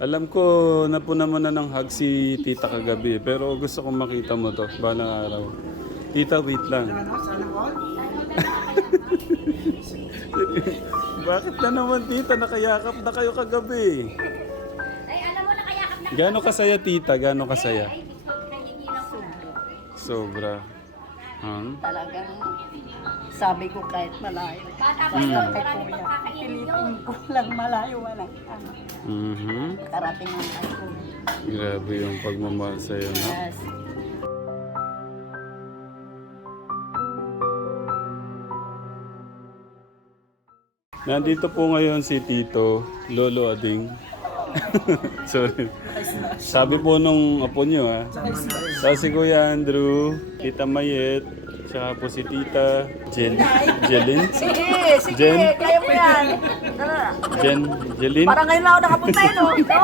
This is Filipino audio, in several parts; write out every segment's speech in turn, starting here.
Alam ko na po naman na ng hug si tita kagabi, pero gusto kong makita mo to, balang araw. Tita, wait lang. Bakit na naman tita, nakayakap na kayo kagabi? Ay, alam mo, nakayakap na Gano'ng kasaya tita, gano'ng kasaya? Sobra. Hmm? Talagang sabi ko kahit malayo. Mm. yun, Kay kuya, pilitin ko lang malayo, walang ano. Mhm. Karating ang kuya. Grabe yung pagmamahal sa'yo, no? Yes. Nandito po ngayon si Tito, Lolo Ading. Sorry. Sabi po nung apo nyo ha. Tapos si Kuya Andrew, Tita Mayet, tsaka po si Tita Jen, Jelin. Sige, sige, Jen? kaya mo yan. Tara. Jen, Jelin. Parang ngayon lang ako nakapunta yun, oh. no?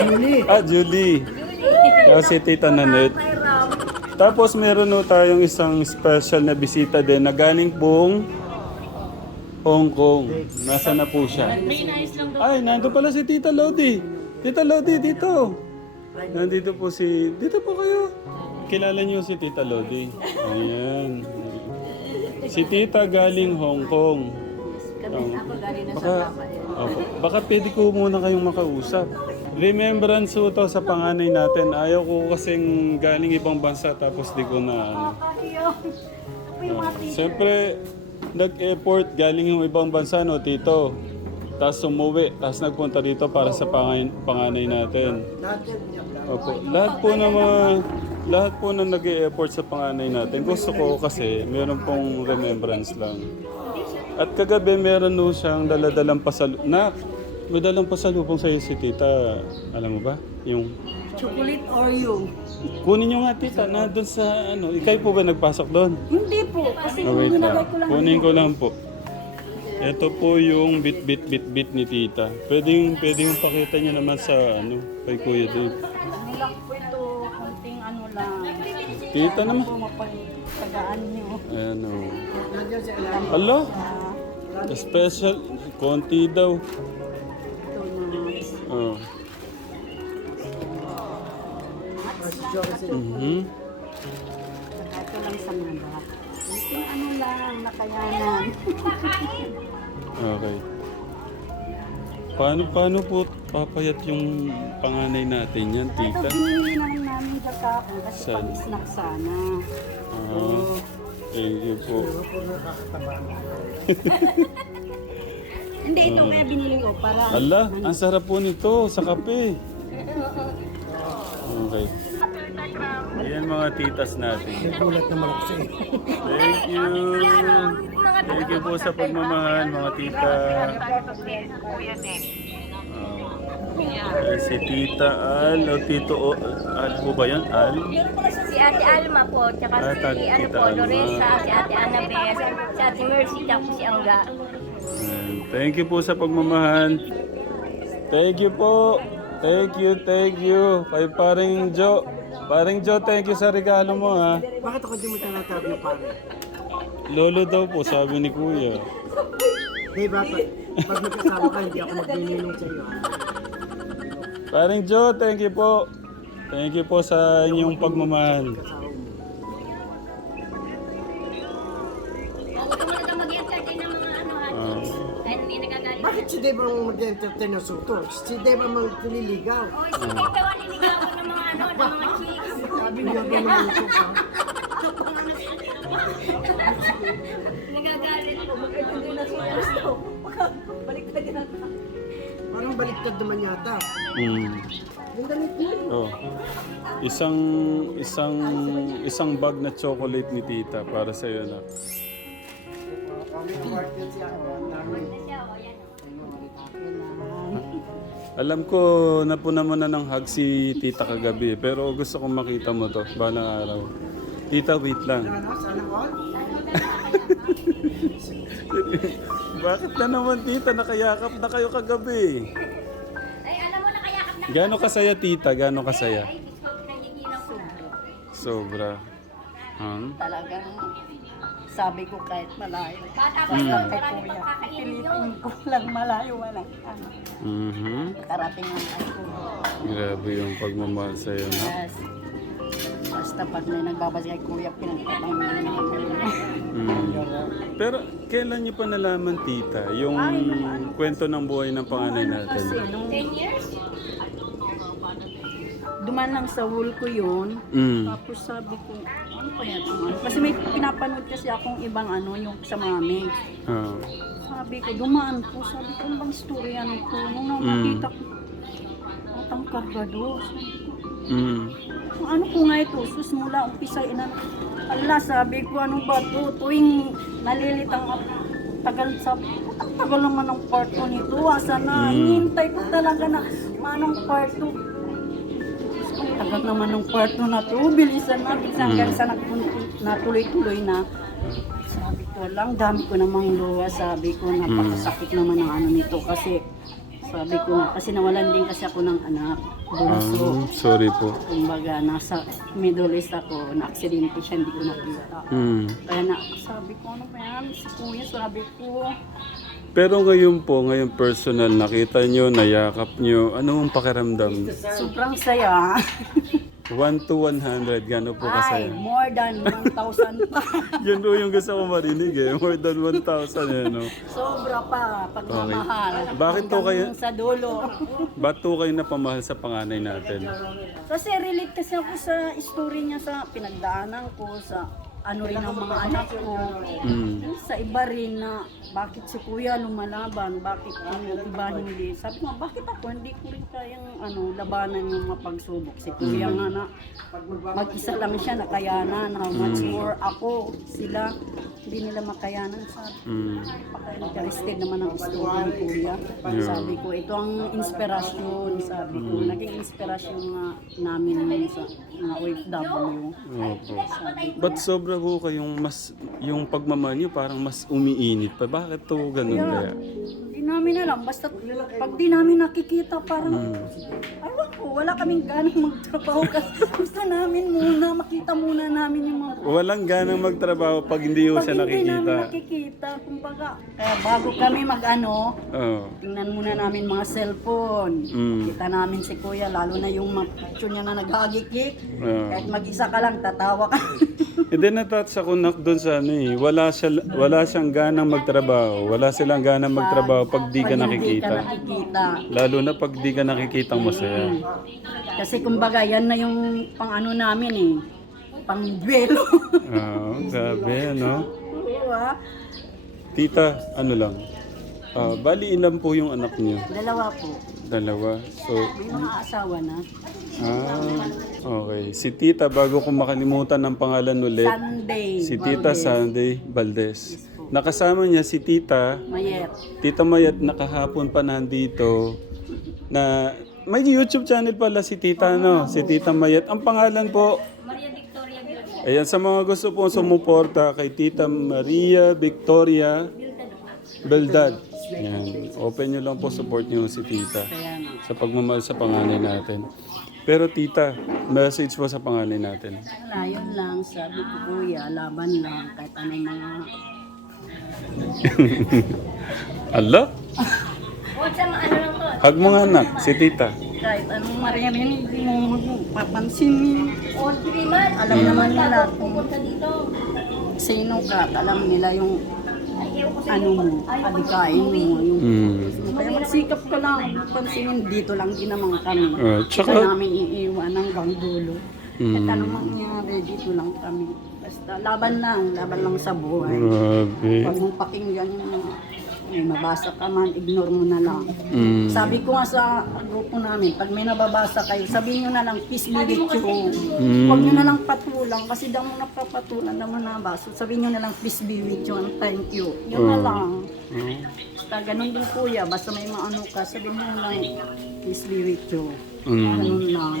Sige. Ah, Julie. Tapos si Tita Nanette. Tapos meron no tayong isang special na bisita din na galing pong Hong Kong. Nasa na po siya? Ay, nandun pala si Tita Lodi. Tita Lodi, dito. Nandito po si... Dito po kayo. Kilala niyo si Tita Lodi. Ayan. Si Tita galing Hong Kong. Kami, ako galing na sa Baka, opo, baka pwede ko muna kayong makausap. Remembrance po to sa panganay natin. Ayaw ko kasing galing ibang bansa tapos di ko na ano. Siyempre, nag-effort galing yung ibang bansa, no, tito. Tapos umuwi, tapos nagpunta dito para sa panganay, panganay natin. Opo. Lahat po na mga, lahat po na nag effort sa panganay natin. Gusto ko kasi meron pong remembrance lang. At kagabi meron no siyang daladalang pasalu... Na, may dalang pasalubong sa'yo si tita. Alam mo ba? Yung... Chocolate Oreo. Kunin nyo nga tita, na doon sa ano. Ikay po ba nagpasok doon? Hindi po, kasi Oh, wait lang. Kunin ko lang po. Ito po yung bit bit bit bit ni tita. Pwedeng pwedeng pakita niyo naman sa ano kay Kuya ano lang po ito, konting ano lang. Tita naman. Po mapagtagaan nyo. Ayan o. Ala, special. Konti daw. Mhm. Saka ito lang sa mga Konting ano lang, nakayanan. Okay. Paano paano po papayat yung panganay natin yan, Ito, tita? binili naman namin dyan kahapon kasi Saan? pang-snack sana. Ah, thank you po. Hindi, ito kaya binili ko para... Ala, ang sarap po nito sa kape. Okay. Ayan mga titas natin. Nagulat naman ako sa iyo. Thank you. Thank you po sa pagmamahal mga tita. Ah, si Tita Al o Tito o, Al po ba yan? Al? Si Ate Alma po, tsaka Ah, si tati- ano Tita po, Alma. Loresa, si Ate Annabeth, si Ate Mercy, tsaka si Angga. Thank you po sa pagmamahal. Thank you po. Thank you, thank you. Kay paring Jo. Paring Jo, thank you sa regalo mo ha. Bakit ako di mo tinatawag yung pare? Lolo daw po, sabi ni Kuya. Di ba, pag, pag magkasama ka, hindi ako magbininong sa iyo. ha? Paring Jo, thank you po. Thank you po sa inyong pagmamahal. Dave ang mag-entertain ng sutor? Si Dave ang magliligaw. O, si Tito, niligawan ng mga ano, ng mga chicks. Sabi niya ba naman ito ka? Nagagalit po. Parang baliktad naman yata. Mm. Oh. Isang isang isang bag na chocolate ni Tita para sa iyo na. Alam ko na po naman na ng hug si Tita kagabi, pero gusto kong makita mo to balang araw. Tita, wait lang. Bakit na naman tita, nakayakap na kayo kagabi? Ay, alam mo, nakayakap na. Gano'ng kasaya tita, gano'ng kasaya? Sobra. Hmm? Talagang sabi ko kahit malayo. Yun, kay kuya. Pilitin ko lang malayo, walang ano. Mhm. Karating ang kuya. Grabe yung pagmamahal sa'yo, no? Yes. Basta pag may nagbabasa kay kuya, pinagpapang Mm. Pero kailan niyo pa nalaman, tita, yung kwento ng buhay ng panganay Kasi natin? nung 10 years? duman lang sa wall ko yun, Mm. tapos sabi ko, ano kaya? Ano? Kasi may pinapanood kasi akong ibang ano, yung sa mami. Ah. Sabi ko, dumaan po. Sabi ko, bang story ano to? Nung Mm. nakakita ko, atang kargado. Sabi ko, Mm. kung ano ko nga ito? Sus mula umpisa, inan. Ala, sabi ko, ano ba to? Tuwing nalilitang ako, tagal sa ang tagal naman ng part 2 nito. Asa na? Mm. Hinihintay ko talaga na manong part 2. Ang tagal naman ng part 2 na to. Bilisan na. Bilisan Mm. hanggang sa natuloy-tuloy na. Sabi ko lang, dami ko namang luha. Sabi ko, napakasakit naman ang ano nito. Kasi, sabi ko, kasi nawalan din kasi ako ng anak. Bunso. sorry po. Kumbaga, nasa Middle East ako, na-aksidente siya, hindi ko nakita. Mm. Kaya na, sabi ko, ano ba yan? Si kuya, sabi ko, Pero ngayon po, ngayon personal, nakita nyo, nayakap nyo, ano ang pakiramdam? sobrang saya. 1 to 100, gano'n po Ay, kasaya? more than 1,000 pa. Yun po yung gusto ko marinig eh, more than 1,000 eh, no? Sobra pa, pagmamahal. Bakit to Hanggang kaya- Sa dulo. Ba't po kayo napamahal sa panganay natin? Kasi relate kasi ako sa story niya sa pinagdaanan ko, sa ano rin ang mga anak ko. Mm. Sa iba rin na bakit si kuya lumalaban, bakit yung iba hindi. Sabi ko, bakit ako hindi ko rin kayang ano, labanan yung mapagsubok. Si kuya nga na mag-isa lang siya nakayanan. How much more ako, sila, hindi nila makayanan. Sabi Mm. Paka-interested naman ang story ni Kuya. Yeah. Sabi ko, ito ang inspirasyon. Sabi ko, naging inspirasyon nga namin sa mga OFW. Opo. Ba't sobra po kayong mas, yung pagmamahal nyo parang mas umiinit pa? Bakit to ganun kaya? Namin alam. Basta pag di namin nakikita, parang, aywan ko, wala kaming ganang magtrabaho kasi gusto namin muna, makita muna namin yung mga Walang ganang magtrabaho pag hindi ko pag siya hindi namin nakikita. nakikita, kumbaga, kaya bago kami mag-ano, Oo. tingnan muna namin mga cellphone. Mm. Kita namin si Kuya, lalo na yung mga picture niya na naghagikik. Oo. Kahit mag-isa ka lang, tatawa ka. Hindi natouch ako nak doon sa ano eh. Wala, siya, wala siyang ganang magtrabaho. Wala silang ganang magtrabaho pag Pag Hindi ka nakikita. nakikita. Lalo na pag di ka nakikita masaya. Kasi kumbaga, yan na yung pang ano namin eh. Pang duelo. Oo, grabe ano. Ah. Tita, ano lang. Ah, bali ilan po yung anak niyo? Dalawa po. Dalawa. So, May mga asawa na. ah, okay. Si Tita, bago ko makalimutan ng pangalan ulit, Sunday. si Tita Sandy Valdez. Nakasama niya si Tita, Mayet. Tita Mayat nakahapon pa nandito na may YouTube channel pala si Tita no, si Tita Mayat. Ang pangalan po Maria Victoria Beauty. Ayan, sa mga gusto po sumuporta kay Tita Maria Victoria Beldad. Ayan, open nyo lang po, support nyo si Tita sa pagmamahal sa panganay natin. Pero Tita, message po sa panganay natin. Wala, yun lang. Sabi ko, kuya, laban lang. Kahit anong mga... Allah, Huwag sa mga ano lang to. hug mo nga anak, si Tita. Kahit anong maririnig, hindi mo magpapansin. O, 3 months. Alam naman nila kung Pupunta dito. sino ka. Alam nila yung ko sa ano mo, adikain mo. Yung, Mm. kaya magsikap ka lang. Pansinin, dito lang din naman kami. Uh, Tsaka tsaka, namin iiwan hanggang dulo. Mm. At anong mangyari, dito lang kami. Basta laban lang, laban lang sa buhay. grabe. Huwag mong pakinggan yung mga may mabasa ka man, ignore mo na lang. Mm. Sabi ko nga sa grupo namin, pag may nababasa kayo, sabihin nyo na lang, peace be with you. Mm. Huwag nyo na lang patulang, kasi daw mo napapatulan naman nabasa. Sabihin nyo na lang, peace be with you and thank you. Yun na Mm. lang. Mm. Basta ganun din kuya, basta may maano ka, sabihin mo lang, peace be with you. Mm. Ganun lang.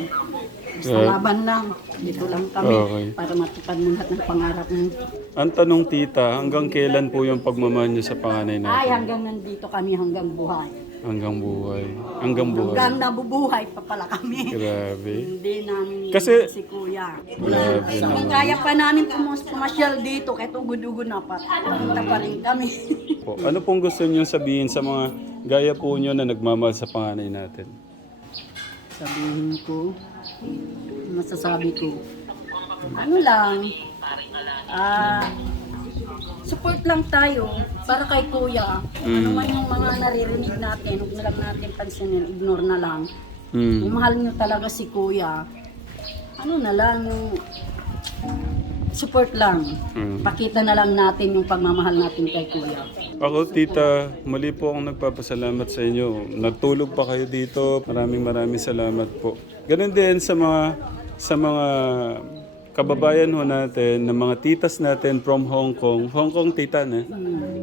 Basta Yeah. laban lang. Dito lang kami Okay. para matupad mo lahat ng pangarap mo. Ang tanong tita, hanggang kailan po yung pagmamahal niyo sa panganay Ay, natin? hanggang nandito kami hanggang buhay. Hanggang buhay. Hanggang buhay. Hanggang nabubuhay pa pala kami. Grabe. Hindi namin Kasi- si Kuya. Grabe Kung naman. kaya pa namin pumus- pumasyal dito, kahit ugod-ugod na pa, punta pa rin kami. Po. Ano pong gusto niyo sabihin sa mga gaya po niyo na nagmamahal sa panganay natin? Sabihin ko, masasabi ko, ano lang, ah, support lang tayo para kay Kuya. Ano Mm. man yung mga naririnig natin, huwag na lang natin pansinin, ignore na lang. Mm. Kung mahal nyo talaga si Kuya, ano na lang, yung support lang. Mm. Pakita na lang natin yung pagmamahal natin kay Kuya. Ako, tita, muli po akong nagpapasalamat sa inyo. Natulog pa kayo dito. Maraming maraming salamat po. Ganun din sa mga sa mga kababayan ho natin, ng mga titas natin from Hong Kong. Hong Kong tita na.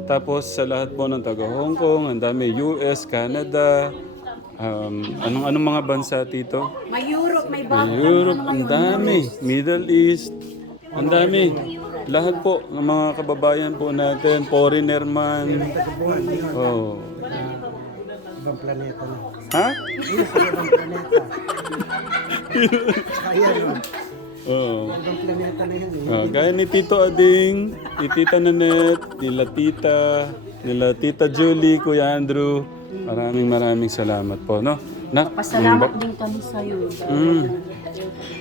Tapos sa lahat po ng taga Hong Kong, ang dami US, Canada, um, anong anong mga bansa tito? May Europe, may bago. Europe, ang dami. Middle East, ang dami. Lahat po ng mga kababayan po natin, foreigner man. Oh. Ibang planeta na. Ha? Ayun, sa ibang planeta. Tsaka yan, oh. Oh. eh. Ah, gaya ni Tito Ading, ni Tita Nanette, nila Tita, nila Tita Julie, Kuya Andrew. Maraming maraming salamat po, no? Na, Pasalamat din kami sa iyo. Mm.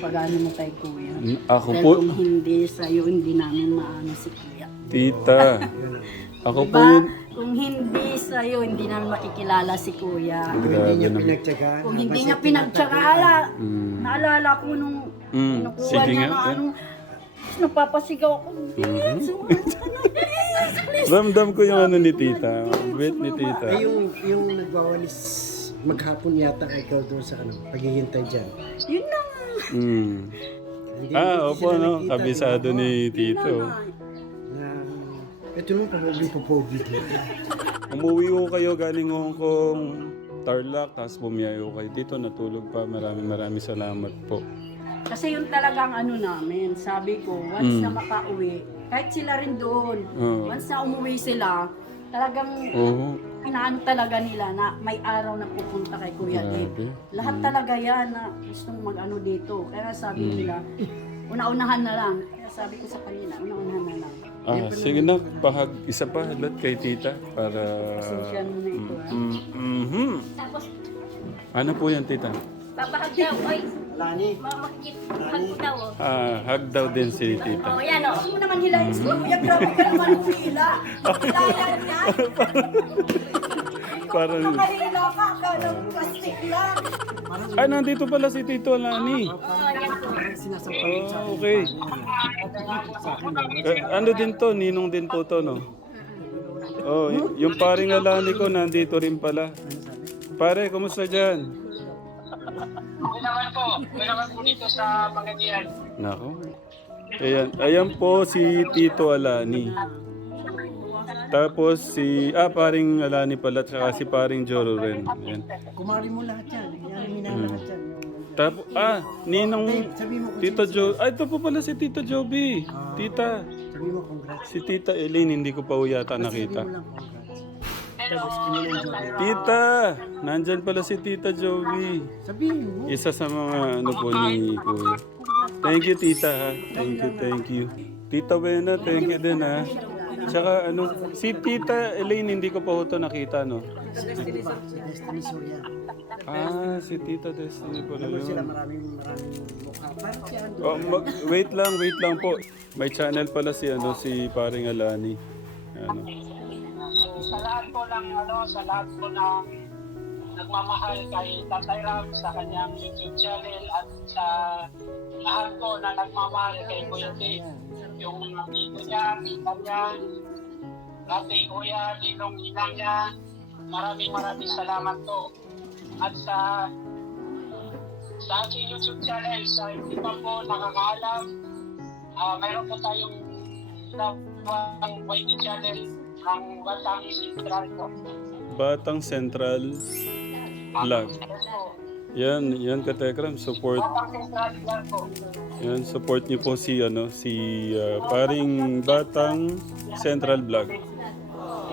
Pag-ano mo kay Kuya. Mm, Ako Dahil po, kung hindi sa iyo, hindi namin maano si Kuya. Tita. Ako po Diba? yun. Kung hindi sa iyo, hindi namin makikilala si Kuya. Kung hindi Grabe niya naman. pinagtsagaan. Kung hindi niya pinagtsakala, Mm. naalala ko nung Mm. kinukuha Sige niya nga, na eh. ano, napapasigaw ako. Yes, yes, ano, yes, please. Ramdam ko yung ano ni Tita. Wait ni Tita. Ay, yung, yung nagwawalis maghapon yata ikaw doon sa ano, paghihintay dyan. Yun na nga. Mm. Hindi Ah, opo, no? Kabisado ni Tito. Na, ito nung pahubing papogi dito. Umuwi ko kayo galing Hong Kong, Tarlac, tapos bumiyayo kayo dito, natulog pa. Maraming maraming salamat po. Kasi yun talagang ano namin, sabi ko, once Mm. na makauwi, kahit sila rin doon, Oo. once na umuwi sila, talagang Oo. inaano talaga nila na may araw na pupunta kay Kuya Dave. Grabe. Lahat talaga yan na gustong mag-ano dito. Kaya sabi Mm. nila, una-unahan na lang. Kaya sabi ko sa kanila, una-unahan na lang. Ah, sige na, pahag, isa pa halat kay Tita para... Mo na ito. ah. Mm, mhm. Tapos, Ano po yan, Tita? Papahag daw. Ay, Lani, makakit. Hag daw. oh. Ah, hug daw din si Tita. Oh, yan oh. Huwag mo naman hilahin si Kuya, grabe ka naman hila. Hilayan niya. Parang... Nakahila ka, akala mo plastic lang. Ah, nandito pala si Tito Lani. Oh, yan po. sinasampal sa Oh, okay. Eh, ano din to? Ninong din po to, no? Oh, y- yung paring alani ko nandito rin pala. Pare, kumusta dyan? Okay naman po. Okay naman po dito sa Pangasinan. Nako. Ayan, ayan po si Tito Alani. Tapos si, ah, paring Alani pala, tsaka si paring Joro rin. Ayan. Kumari mo lahat yan. Yan, minalahat yan. Tapos, ah, Ninong, Sabi mo Tito Jo, ay, ito po pala si Tito Joby. Tita, Sabi mo congrats. si Tita Elaine, hindi ko pa ho yata nakita. Sabi mo lang congrats. Tita, nandyan pala si Tita Joby. Sabihin mo. Isa sa mga ano po ni Kuya. Thank you, Tita. Ha? Thank you, thank you. Tita Wena, thank you din ha. Tsaka ano, si Tita Elaine hindi ko pa ito nakita, no? Si Destiny. Ah, si Tita Destiny pala Ano sila yun. maraming maraming mukha. Oh, mag- wait lang, wait lang po. May channel pala si ano si Paring Alani. Ano. Sa lahat po ng ano, sa lahat po ng nagmamahal kay Tatay Ram sa kanyang YouTube channel at sa lahat po na nagmamahal kay Kuya Dave. Yung mga tito niya, tita niya, ate kuya, ninong ninang niya. Maraming maraming salamat po. At sa sa aking YouTube channel, sa hindi pa po nakakaalam, ah mayroon po tayong ang YT channel ng Batang Central po. Batang Central Vlog. Yan, yan support. Central Vlog po. Yan, support niyo po si ano, si ah, Paring Batang Central Vlog.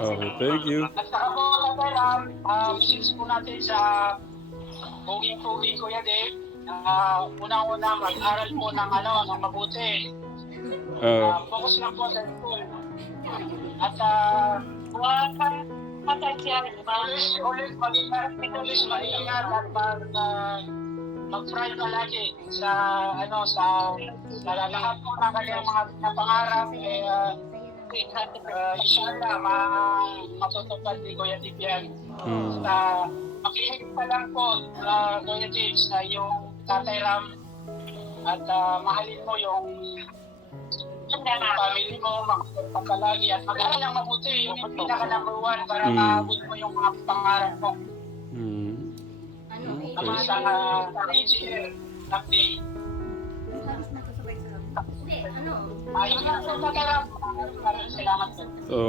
Okay, thank you. At saka po Tatay Ram, uh, message po natin sa Puging-Puging Kuya Dave. Uh, unang-una, mag-aral po ng, ano, ng mabuti. Ah, Uh, focus lang po sa school. At uh, huwag ka patay siya. Ulit, ulit, mag-ingat, mag-ingat at mag, uh, mag-try palagi sa, ano, sa, sa lahat po ng kanyang mga pangarap. Eh, uh, uh, inshallah, ma matutupad ni Kuya yan. mm. Uh, makinig pa lang po, uh, Kuya Dave, sa yung Tatay Ram at uh, mahalin mo yung family mo, magpapalagi at mag-aaral mabuti. Yun yung pinaka number one para Mm. maabot mo yung mga pangarap mo. Mm. Ano, eh, Ang mga uh, engineer ng day. Hindi, ano, Ayun lang po, Tatay Ram. Maraming po.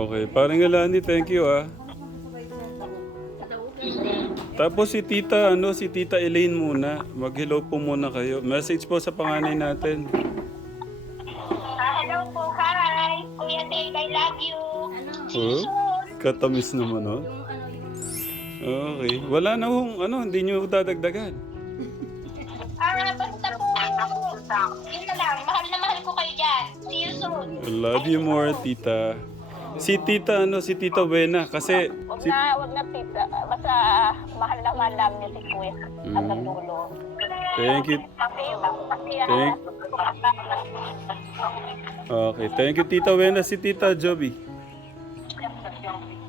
Okay, parang Alani, thank you ah. Tapos si Tita, ano, si Tita Elaine muna. Mag-hello po muna kayo. Message po sa panganay natin. Love you! Ano, Oh, katamis naman, oh. yung Okay. Wala na hong, ano, hindi nyo dadagdagan. Ah, basta po, yun na lang, mahal na mahal ko kayo dyan. See you soon! I love you more, Tita. Si Tita, ano, si Tita Wena, kasi... Huwag Si, na, huwag na tita. Basta mahal na mahal lang niyo si Kuya hanggang Mm. dulo. Thank you. Ah, Thank- Okay, thank you, Tita Wena. Si Tita Joby.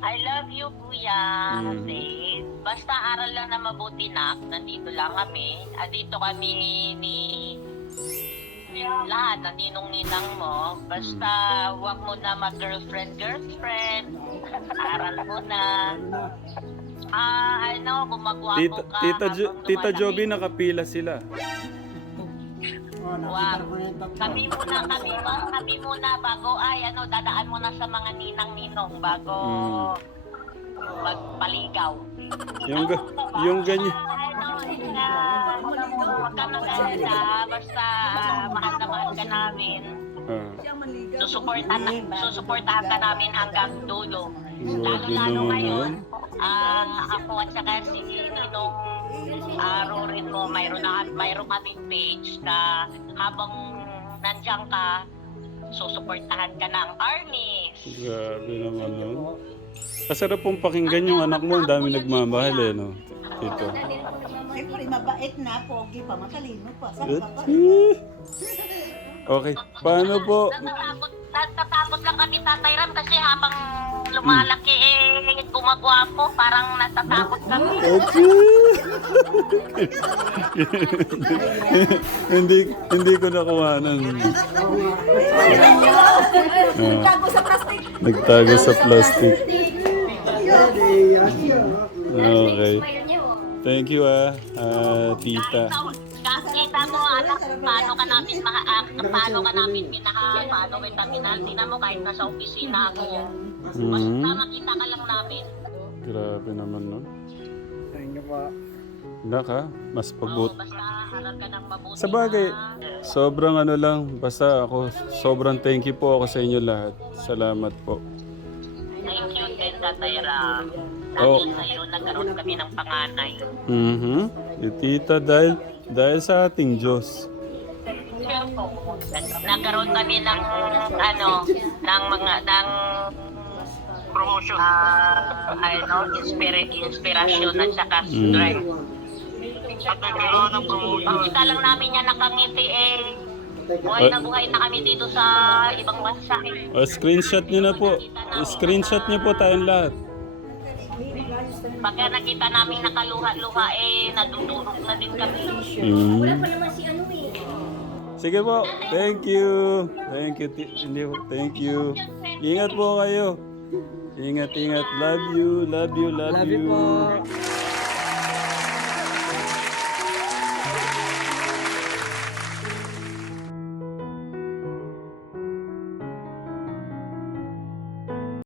I love you, Kuya Mm. Basta aral lang na mabuti na. Nandito lang kami. Andito kami ni, ni lahat ng ninong-ninang mo. Basta wag mo na mag-girlfriend, girlfriend. Aral mo na. Ah, ano, gumagwapo Tita, ka. Tita, jo, habang Tita lumalaki. Joby, nakapila sila. Oh, nakita ko na yung tatlo. Kami muna, kami muna, kami muna bago ay ano, dadaan muna sa mga ninang-ninong bago Mm. magpaligaw. Yung, ga- yung ganyan. Ano, uh, huwag ka mag-alala, basta mahal na mahal ka namin. Ah, Susuportahan, susuportahan ka namin hanggang dulo. grabe Lalo-lalo naman ngayon, ah, ako at saka si Ninong uh, Rorin mo, mayroon, na, mayroon kaming page na habang nandiyan ka, susuportahan ka ng armies. Grabe naman nun. Kasarap pong pakinggan yung anak mo. Ang dami nagmamahal eh, no? Tito. Siyempre, mabait na, pogi pa, matalino pa? Okay. Paano po? Natatakot, natatakot lang kami Tatay Ram kasi habang lumalaki eh gumagwapo, parang natatakot kami. hindi hindi ko nakuhanan. Tago sa plastic. Nagtago sa plastic. Okay. Thank you ah, ah, tita. Kita mo anak, paano ka namin ma ah, paano ka namin minahal, paano kita minahal. Tingnan mo kahit nasa opisina ako. Basta Mm, makita ka lang namin. grabe naman nun. Thank you po. Naka, mas Oo, pabut. basta aral ka ng mabuti. Sa bagay, sobrang ano lang, basta ako, sobrang thank you po ako sa inyo lahat. Salamat po. Thank you din, Tatay Ram. Oh. Dahil sa'yo, nagkaroon kami ng panganay. Mhm. Eh, Tita, dahil, dahil sa ating Diyos. Nagkaroon kami ng, ano, ng mga, ng promotion. Ah, ano, inspira- inspirasyon at saka strength. Nagkaroon ng promotion. Pagkita lang namin yan nakangiti eh. Buhay na buhay na kami dito sa ibang bansa. O, screenshot nyo na po. Screenshot nyo po tayong lahat. Pagka nakita namin nakaluha-luha eh, nadudurog na din kami. Mm. wala pa naman si ano eh. Sige po. Thank you. Thank you. ti- Hindi po. Thank you. Ingat po kayo. Ingat, ingat. Love you. Love you. Love, Love you po.